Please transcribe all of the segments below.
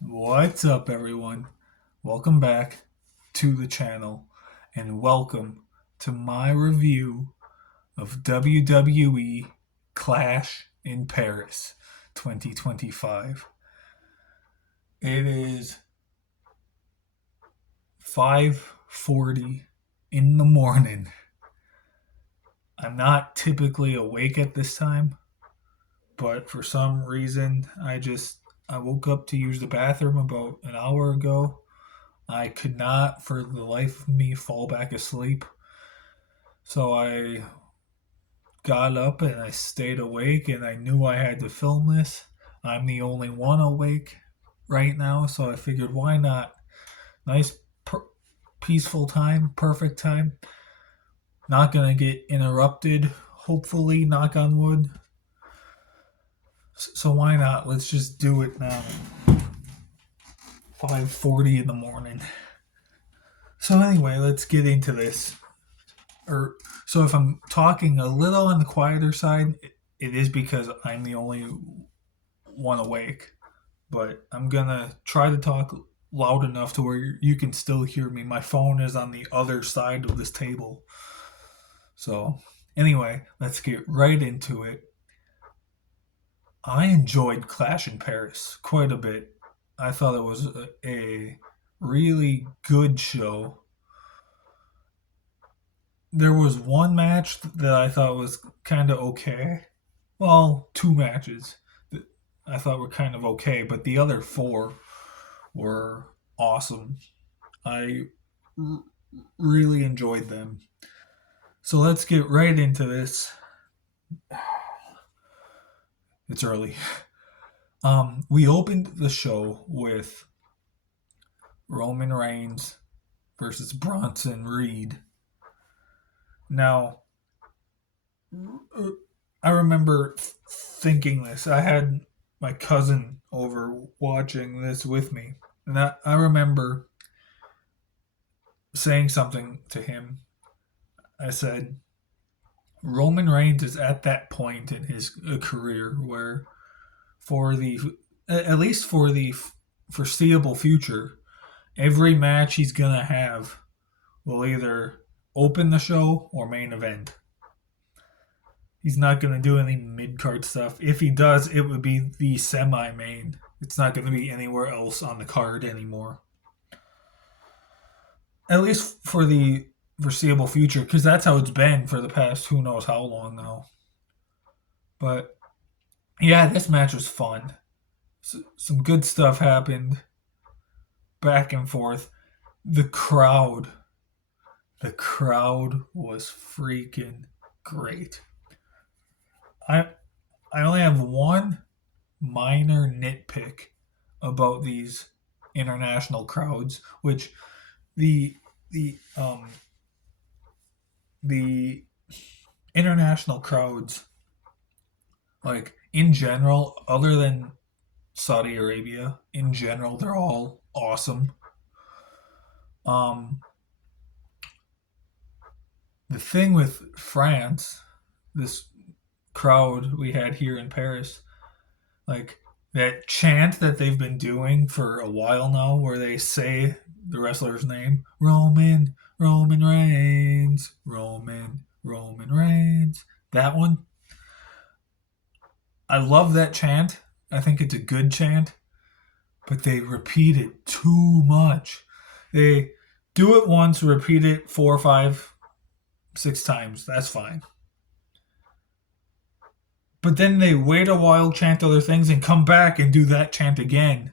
What's up, everyone? Welcome back to the channel and welcome to my review of WWE Clash in Paris 2025. It is 5:40 in the morning. I'm not typically awake at this time, but for some reason I woke up to use the bathroom about an hour ago. I could not, for the life of me, fall back asleep. So I got up and I stayed awake, and I knew I had to film this. I'm the only one awake right now, so I figured why not? Nice, peaceful time, perfect time. Not gonna get interrupted, hopefully, knock on wood. So why not? Let's just do it now. 5:40 in the morning. So anyway, let's get into this. So if I'm talking a little on the quieter side, it is because I'm the only one awake. But I'm gonna try to talk loud enough to where you can still hear me. My phone is on the other side of this table. So anyway, let's get right into it. I enjoyed Clash in Paris quite a bit. I thought it was a really good show. There was one match that I thought was kind of okay. Well, two matches that I thought were kind of okay, but the other four were awesome. I r- really enjoyed them. So let's get right into this. It's early. We opened the show with Roman Reigns versus Bronson Reed. Now, I remember thinking this. I had my cousin over watching this with me, and I remember saying something to him. I said, Roman Reigns is at that point in his career where, for the at least for the foreseeable future, every match he's gonna have will either open the show or main event. He's not gonna do any mid card stuff. If he does, it would be the semi main. It's not gonna be anywhere else on the card anymore. At least for the foreseeable future, because that's how it's been for the past who knows how long now. But yeah, this match was fun. Some good stuff happened back and forth. The crowd, the crowd was freaking great. I I only have one minor nitpick about these international crowds, which the the um the international crowds, like in general, other than Saudi Arabia, in general, they're all awesome. Um, the thing with France, this crowd we had here in Paris, like that chant that they've been doing for a while now, where they say the wrestler's name, Roman Reigns, Roman Reigns. That one, I love that chant. I think it's a good chant, but they repeat it too much. They do it once, repeat it four, five, six times. That's fine. But then they wait a while, chant other things, and come back and do that chant again.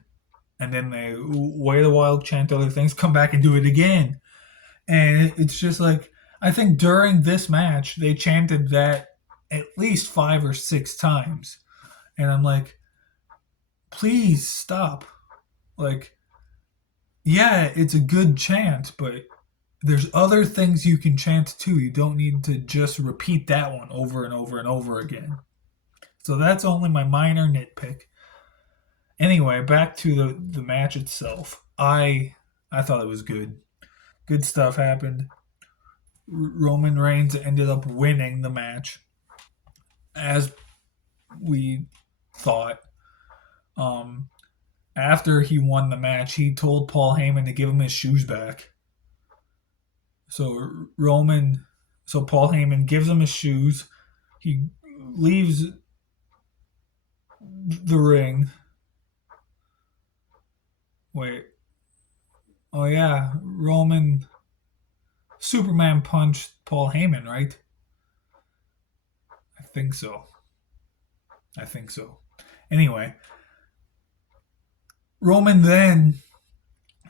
And then they wait a while, chant other things, come back and do it again. And it's just like, I think during this match, they chanted that at least five or six times. And I'm like, please stop. Like, yeah, it's a good chant, but there's other things you can chant too. You don't need to just repeat that one over and over and over again. So that's only my minor nitpick. Anyway, back to the match itself. I thought it was good. Good stuff happened. Roman Reigns ended up winning the match, as we thought. Um, After he won the match, he told Paul Heyman to give him his shoes back. So Roman, so Paul Heyman gives him his shoes. He leaves the ring. Wait, oh yeah, Roman Superman punched Paul Heyman, right? I think so. I think so. Anyway, Roman then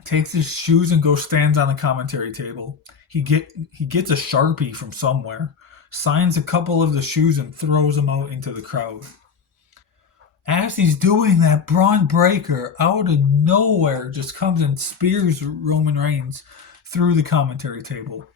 takes his shoes and goes stands on the commentary table. He gets a Sharpie from somewhere, signs a couple of the shoes and throws them out into the crowd. As he's doing that, Braun Breaker out of nowhere just comes and spears Roman Reigns through the commentary table.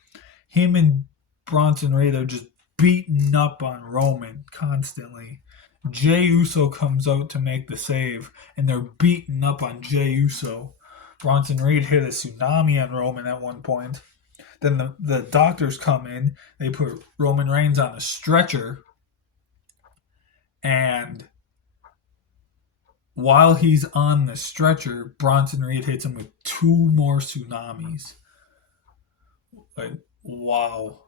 Him and Bronson Reed are just beating up on Roman constantly. Jey Uso comes out to make the save, and they're beating up on Jey Uso. Bronson Reed hit a tsunami on Roman at one point. Then the doctors come in. They put Roman Reigns on a stretcher, and while he's on the stretcher, Bronson Reed hits him with two more tsunamis. Like, wow.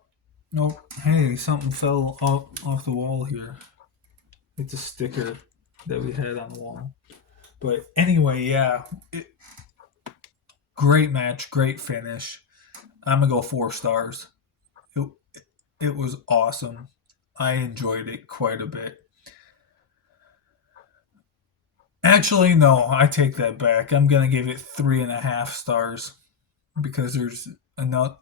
Nope. Hey, something fell off the wall here. It's a sticker that we had on the wall. But anyway, yeah. Great match, great finish. I'm going to go 4 stars. It, it was awesome. I enjoyed it quite a bit. Actually, no, I take that back. I'm going to give it 3.5 stars because there's another,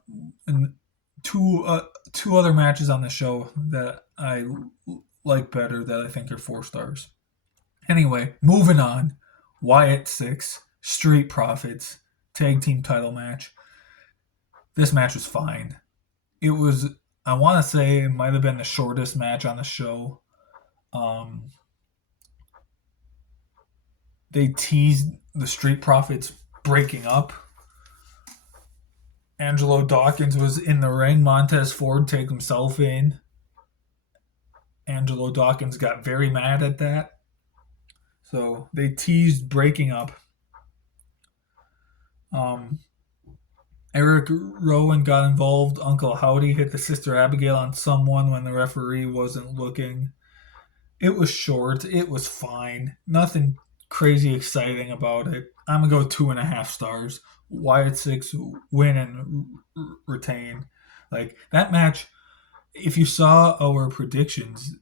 two other matches on the show that I like better that I think are 4 stars. Anyway, moving on. Wyatt 6, Street Profits, tag team title match. This match was fine. It was, I want to say, it might have been the shortest match on the show. They teased the Street Profits breaking up. Angelo Dawkins was in the ring. Montez Ford take himself in. Angelo Dawkins got very mad at that. So they teased breaking up. Eric Rowan got involved. Uncle Howdy hit the Sister Abigail on someone when the referee wasn't looking. It was short. It was fine. Nothing crazy exciting about it. I'm going to go 2.5 stars. Wyatt 6 win and retain. Like, that match, if you saw our predictions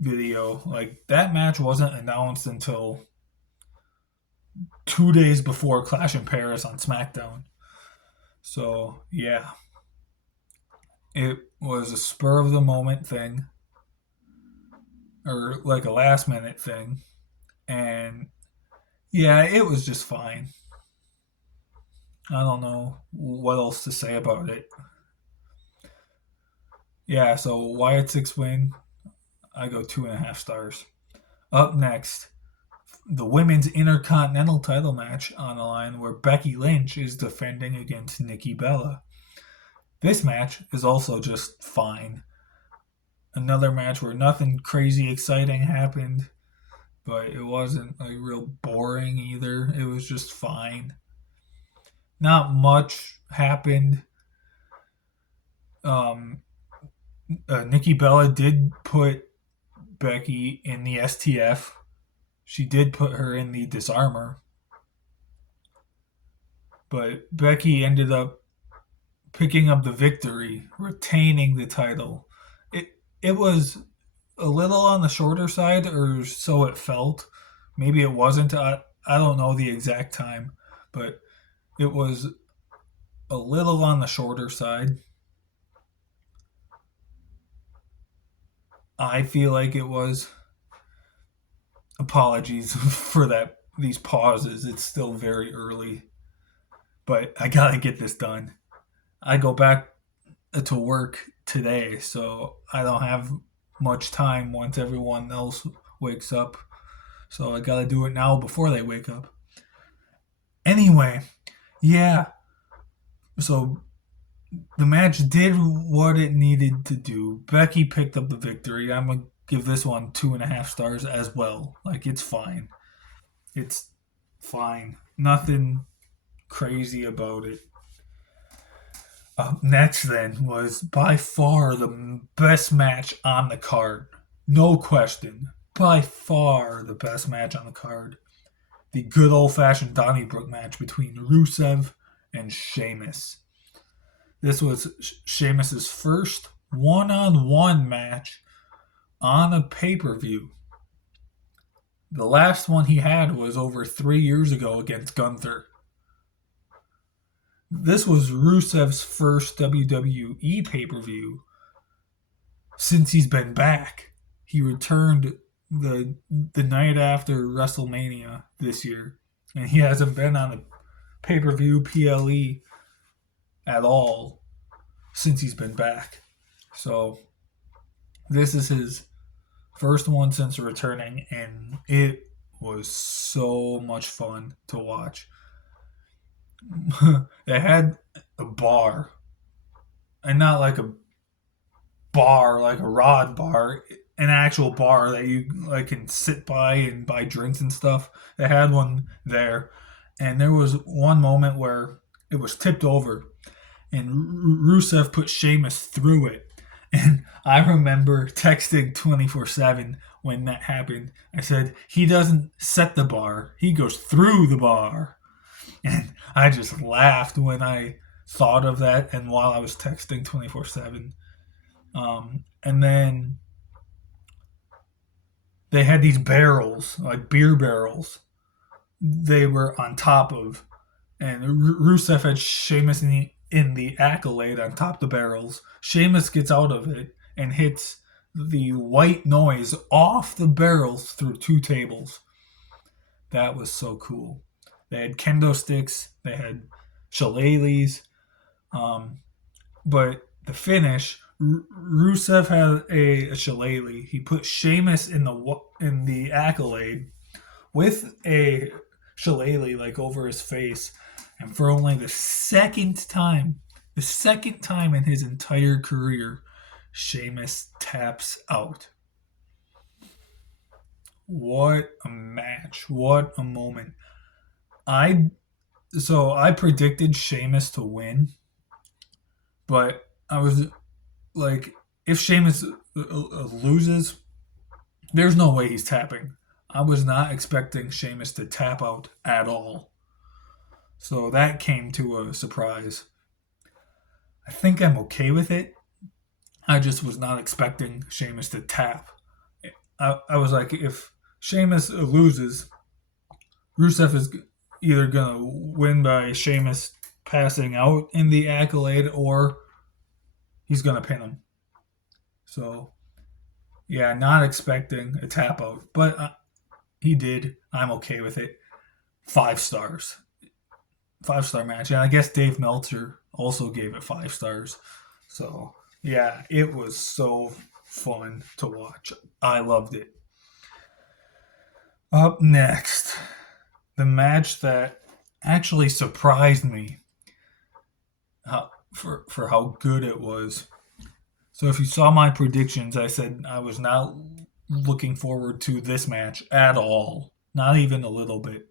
video, like, that match wasn't announced until 2 days before Clash in Paris on SmackDown. So, yeah. It was a spur of the moment thing, or like a last minute thing. And yeah, it was just fine. I don't know what else to say about it. Yeah, so Wyatt 6 win. I go 2.5 stars. Up next, the women's Intercontinental title match on the line where Becky Lynch is defending against Nikki Bella. This match is also just fine. Another match where nothing crazy exciting happened, but it wasn't like real boring either. It was just fine. Not much happened. Nikki Bella did put Becky in the STF. She did put her in the Disarmor. But Becky ended up picking up the victory, retaining the title. It was a little on the shorter side, or so it felt. Maybe it wasn't. I don't know the exact time, but it was a little on the shorter side. I feel like it was. Apologies for that. These pauses. It's still very early, but I gotta get this done. I go back to work today, so I don't have much time once everyone else wakes up. So I gotta do it now before they wake up. Anyway, yeah. So the match did what it needed to do. Becky picked up the victory. I'm gonna give this one 2.5 stars as well. Like, it's fine. It's fine. Nothing crazy about it. Up next, then, was by far the best match on the card. No question. By far the best match on the card. The good old fashioned Donnybrook match between Rusev and Sheamus. This was Sheamus's first one on one match on a pay per view. The last one he had was over 3 years ago against Gunther. This was Rusev's first WWE pay per view since he's been back. He returned the night after WrestleMania this year, and he hasn't been on a pay per view PLE at all since he's been back. So this is his first one since returning, and it was so much fun to watch. They had a bar, and not like a bar, like a rod bar, an actual bar that you like can sit by and buy drinks and stuff. They had one there, and there was one moment where it was tipped over, and Rusev put Sheamus through it. And I remember texting 24/7 when that happened. I said, he doesn't set the bar, he goes through the bar. And I just laughed when I thought of that and while I was texting 24/7. And then they had these barrels, like beer barrels, they were on top of. And Rusev had Sheamus in the accolade on top of the barrels. Sheamus gets out of it and hits the white noise off the barrels through two tables. That was so cool. They had kendo sticks, they had shillelaghs, but the finish, Rusev had a shillelagh. He put Sheamus in the accolade with a shillelagh like over his face, and for only the second time in his entire career, Sheamus taps out. What a match! What a moment! I predicted Sheamus to win, but I was like, if Sheamus loses, there's no way he's tapping. I was not expecting Sheamus to tap out at all. So that came to a surprise. I think I'm okay with it. I just was not expecting Sheamus to tap. I was like, if Sheamus loses, Rusev is either going to win by Sheamus passing out in the accolade or he's going to pin him. So, yeah, not expecting a tap out. But he did. I'm okay with it. 5 stars. 5-star match. And I guess Dave Meltzer also gave it 5 stars. So, yeah, it was so fun to watch. I loved it. Up next, the match that actually surprised me for how good it was. So if you saw my predictions, I said I was not looking forward to this match at all. Not even a little bit.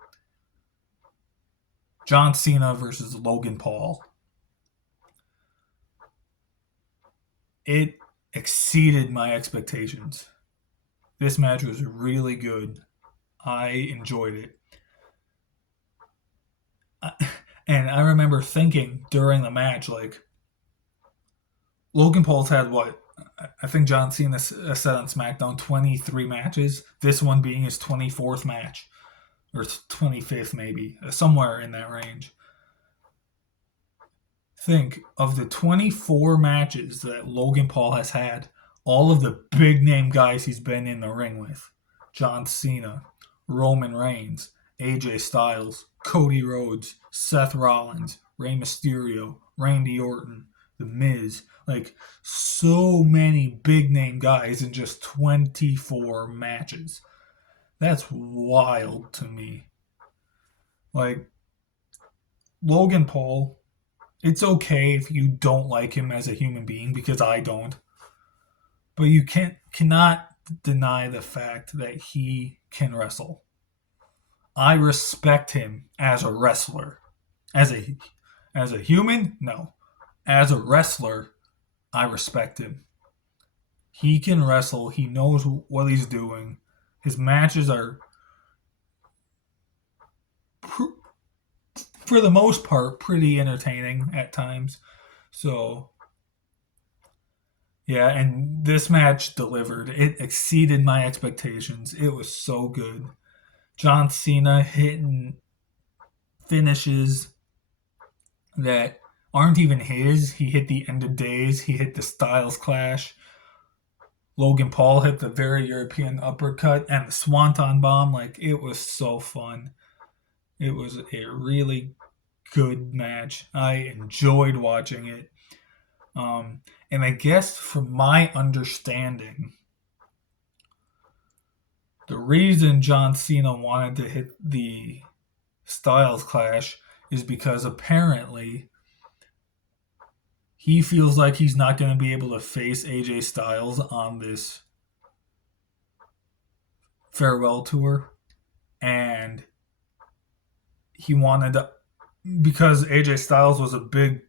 John Cena versus Logan Paul. It exceeded my expectations. This match was really good. I enjoyed it. And I remember thinking during the match, like, Logan Paul's had what? I think John Cena said on SmackDown 23 matches. This one being his 24th match. Or 25th maybe. Somewhere in that range. Think of the 24 matches that Logan Paul has had. All of the big name guys he's been in the ring with. John Cena, Roman Reigns, AJ Styles, Cody Rhodes, Seth Rollins, Rey Mysterio, Randy Orton, The Miz. Like, so many big name guys in just 24 matches. That's wild to me. Like, Logan Paul, it's okay if you don't like him as a human being, because I don't. But you cannot deny the fact that he can wrestle. I respect him as a wrestler. As a human, no. As a wrestler, I respect him. He can wrestle. He knows what he's doing. His matches are, for the most part, pretty entertaining at times. So, yeah, and this match delivered. It exceeded my expectations. It was so good. John Cena hitting finishes that aren't even his. He hit the end of days. He hit the Styles Clash. Logan Paul hit the very European uppercut and the Swanton Bomb. Like, it was so fun. It was a really good match. I enjoyed watching it. And I guess from my understanding, the reason John Cena wanted to hit the Styles Clash is because apparently he feels like he's not going to be able to face AJ Styles on this farewell tour. And he wanted to, because AJ Styles was a big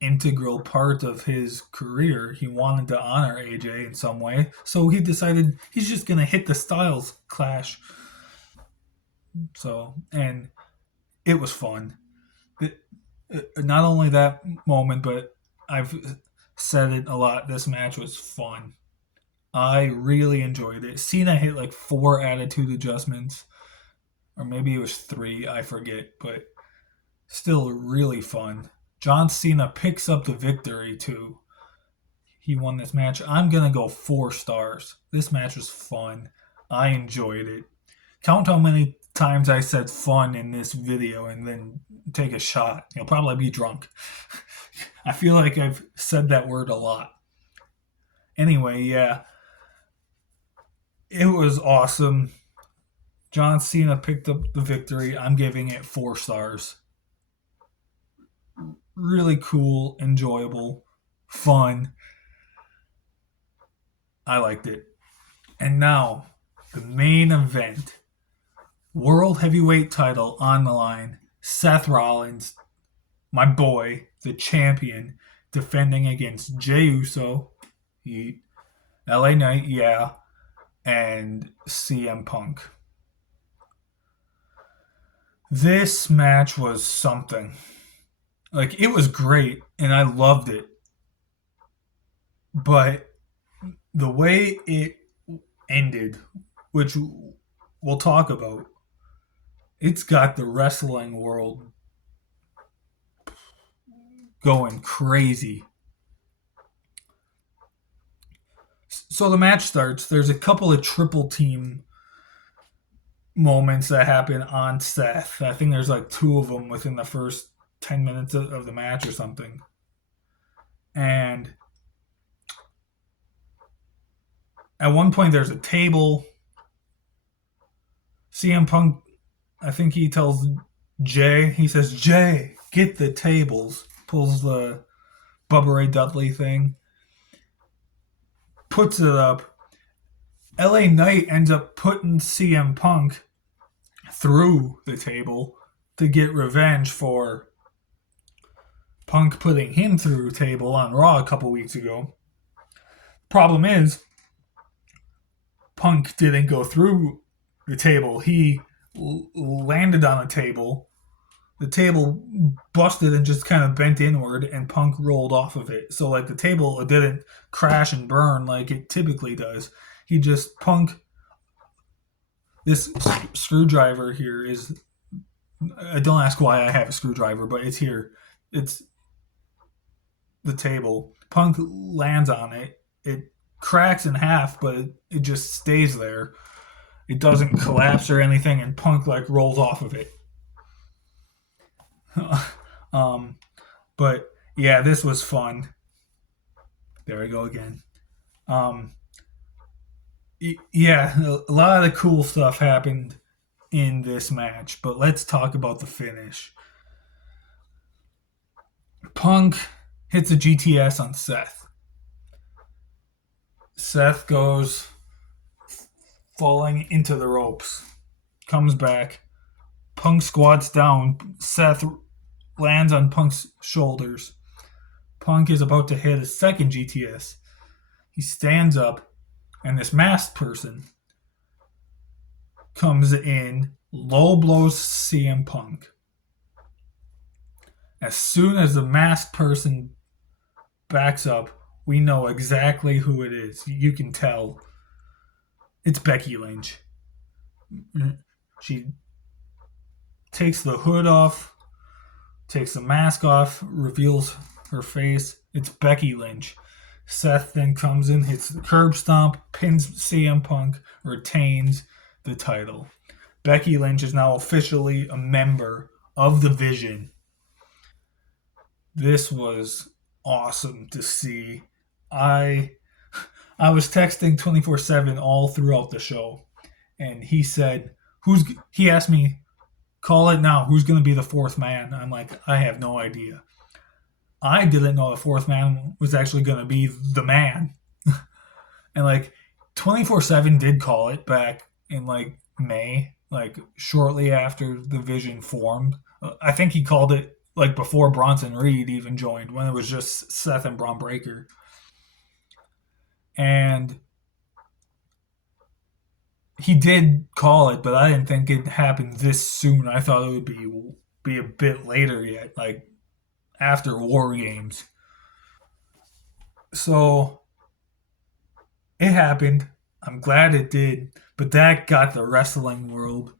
integral part of his career, he wanted to honor AJ in some way. So he decided he's just going to hit the Styles Clash. So, and it was fun. Not only that moment, but I've said it a lot. This match was fun. I really enjoyed it. Cena hit like 4 attitude adjustments, or maybe it was 3, I forget, but still really fun. John Cena picks up the victory too. He won this match. I'm going to go 4 stars. This match was fun. I enjoyed it. Count how many times I said fun in this video and then take a shot. You'll probably be drunk. I feel like I've said that word a lot. Anyway, yeah. It was awesome. John Cena picked up the victory. I'm giving it 4 stars. Really cool, enjoyable, fun. I liked it. And now, the main event. World Heavyweight title on the line. Seth Rollins, my boy, the champion, defending against Jey Uso, LA Knight, yeah, and CM Punk. This match was something. Like, it was great, and I loved it. But the way it ended, which we'll talk about, it's got the wrestling world going crazy. So the match starts. There's a couple of triple team moments that happen on Seth. I think there's like 2 of them within the first 10 minutes of the match or something. And at one point, there's a table. CM Punk, I think he tells Jay, he says, Jay, get the tables. Pulls the Bubba Ray Dudley thing. Puts it up. LA Knight ends up putting CM Punk through the table to get revenge for Punk putting him through the table on Raw a couple weeks ago. Problem is, Punk didn't go through the table. He landed on a table. The table busted and just kind of bent inward, and Punk rolled off of it. So, like, the table didn't crash and burn like it typically does. He just, Punk, this screwdriver here is, don't ask why I have a screwdriver, but it's here. It's the table. Punk lands on it. It cracks in half, but it just stays there. It doesn't collapse or anything, and Punk, like, rolls off of it. But yeah, this was fun. There we go again. Yeah, a lot of the cool stuff happened in this match, but let's talk about the finish. Punk hits a GTS on Seth. Seth goes falling into the ropes. comes back. Punk squats down. Seth lands on Punk's shoulders. Punk is about to hit a second GTS. He stands up, and this masked person comes in, low blows CM Punk. As soon as the masked person backs up, we know exactly who it is. You can tell. It's Becky Lynch. She takes the hood off, takes the mask off, reveals her face. It's Becky Lynch. Seth then comes in, hits the curb stomp, pins CM Punk, retains the title. Becky Lynch is now officially a member of the Vision. This was awesome to see. I was texting 24/7 all throughout the show, and he asked me, call it now, who's going to be the fourth man? I'm like, I have no idea. I didn't know the fourth man was actually going to be the man. And like 24/7 did call it back in like May, like shortly after the Vision formed. I think he called it like before Bronson Reed even joined, when it was just Seth and Braun Breaker. And he did call it, but I didn't think it happened this soon. I thought it would be a bit later yet, like after War Games. So it happened. I'm glad it did, but that got the wrestling world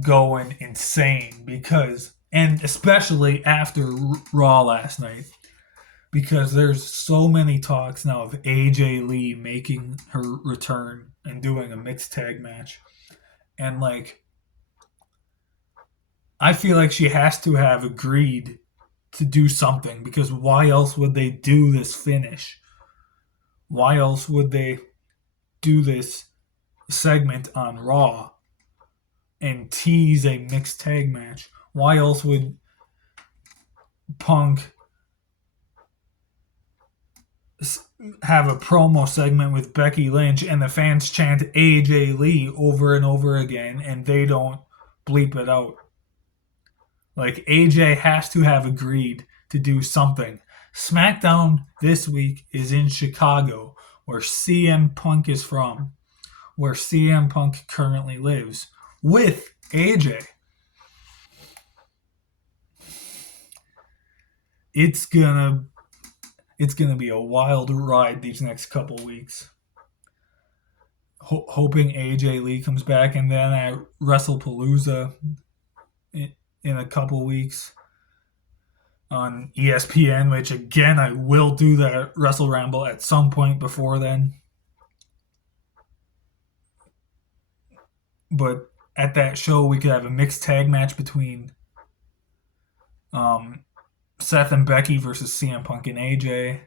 going insane and especially after Raw last night, because there's so many talks now of AJ Lee making her return and doing a mixed tag match. And like, I feel like she has to have agreed to do something, because why else would they do this finish? Why else would they do this segment on Raw and tease a mixed tag match? Why else would Punk have a promo segment with Becky Lynch and the fans chant AJ Lee over and over again and they don't bleep it out? Like, AJ has to have agreed to do something. SmackDown this week is in Chicago, where CM Punk is from, where CM Punk currently lives, with AJ. It's gonna be a wild ride these next couple weeks. Hoping AJ Lee comes back, and then at WrestlePalooza in a couple weeks on ESPN, which again, I will do that Wrestle Ramble at some point before then. But at that show, we could have a mixed tag match between Seth and Becky versus CM Punk and AJ.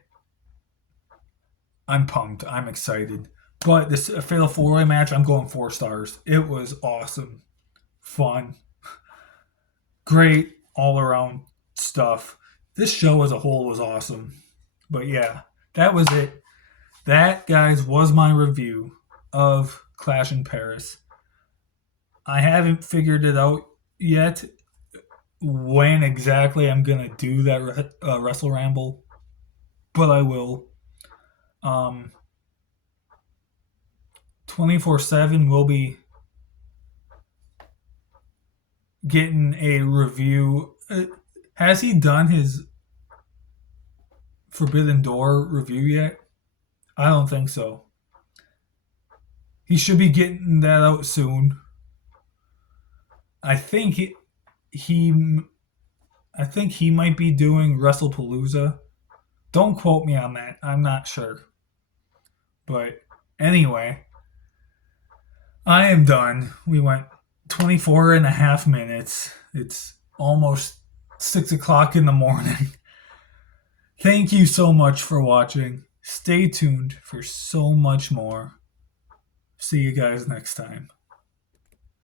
I'm pumped. I'm excited. But this Fatal 4-Way match, I'm going 4 stars. It was awesome. Fun. Great all around stuff. This show as a whole was awesome. But yeah, that was it. That, guys, was my review of Clash in Paris. I haven't figured it out yet when exactly I'm going to do that Wrestle Ramble, but I will. 24/7 will be getting a review. Has he done his Forbidden Door review yet? I don't think so. He should be getting that out soon. I think he might be doing WrestlePalooza. Don't quote me on that. I'm not sure. But anyway, I am done. We went 24 and a half minutes. It's almost 6 o'clock in the morning. Thank you so much for watching. Stay tuned for so much more. See you guys next time.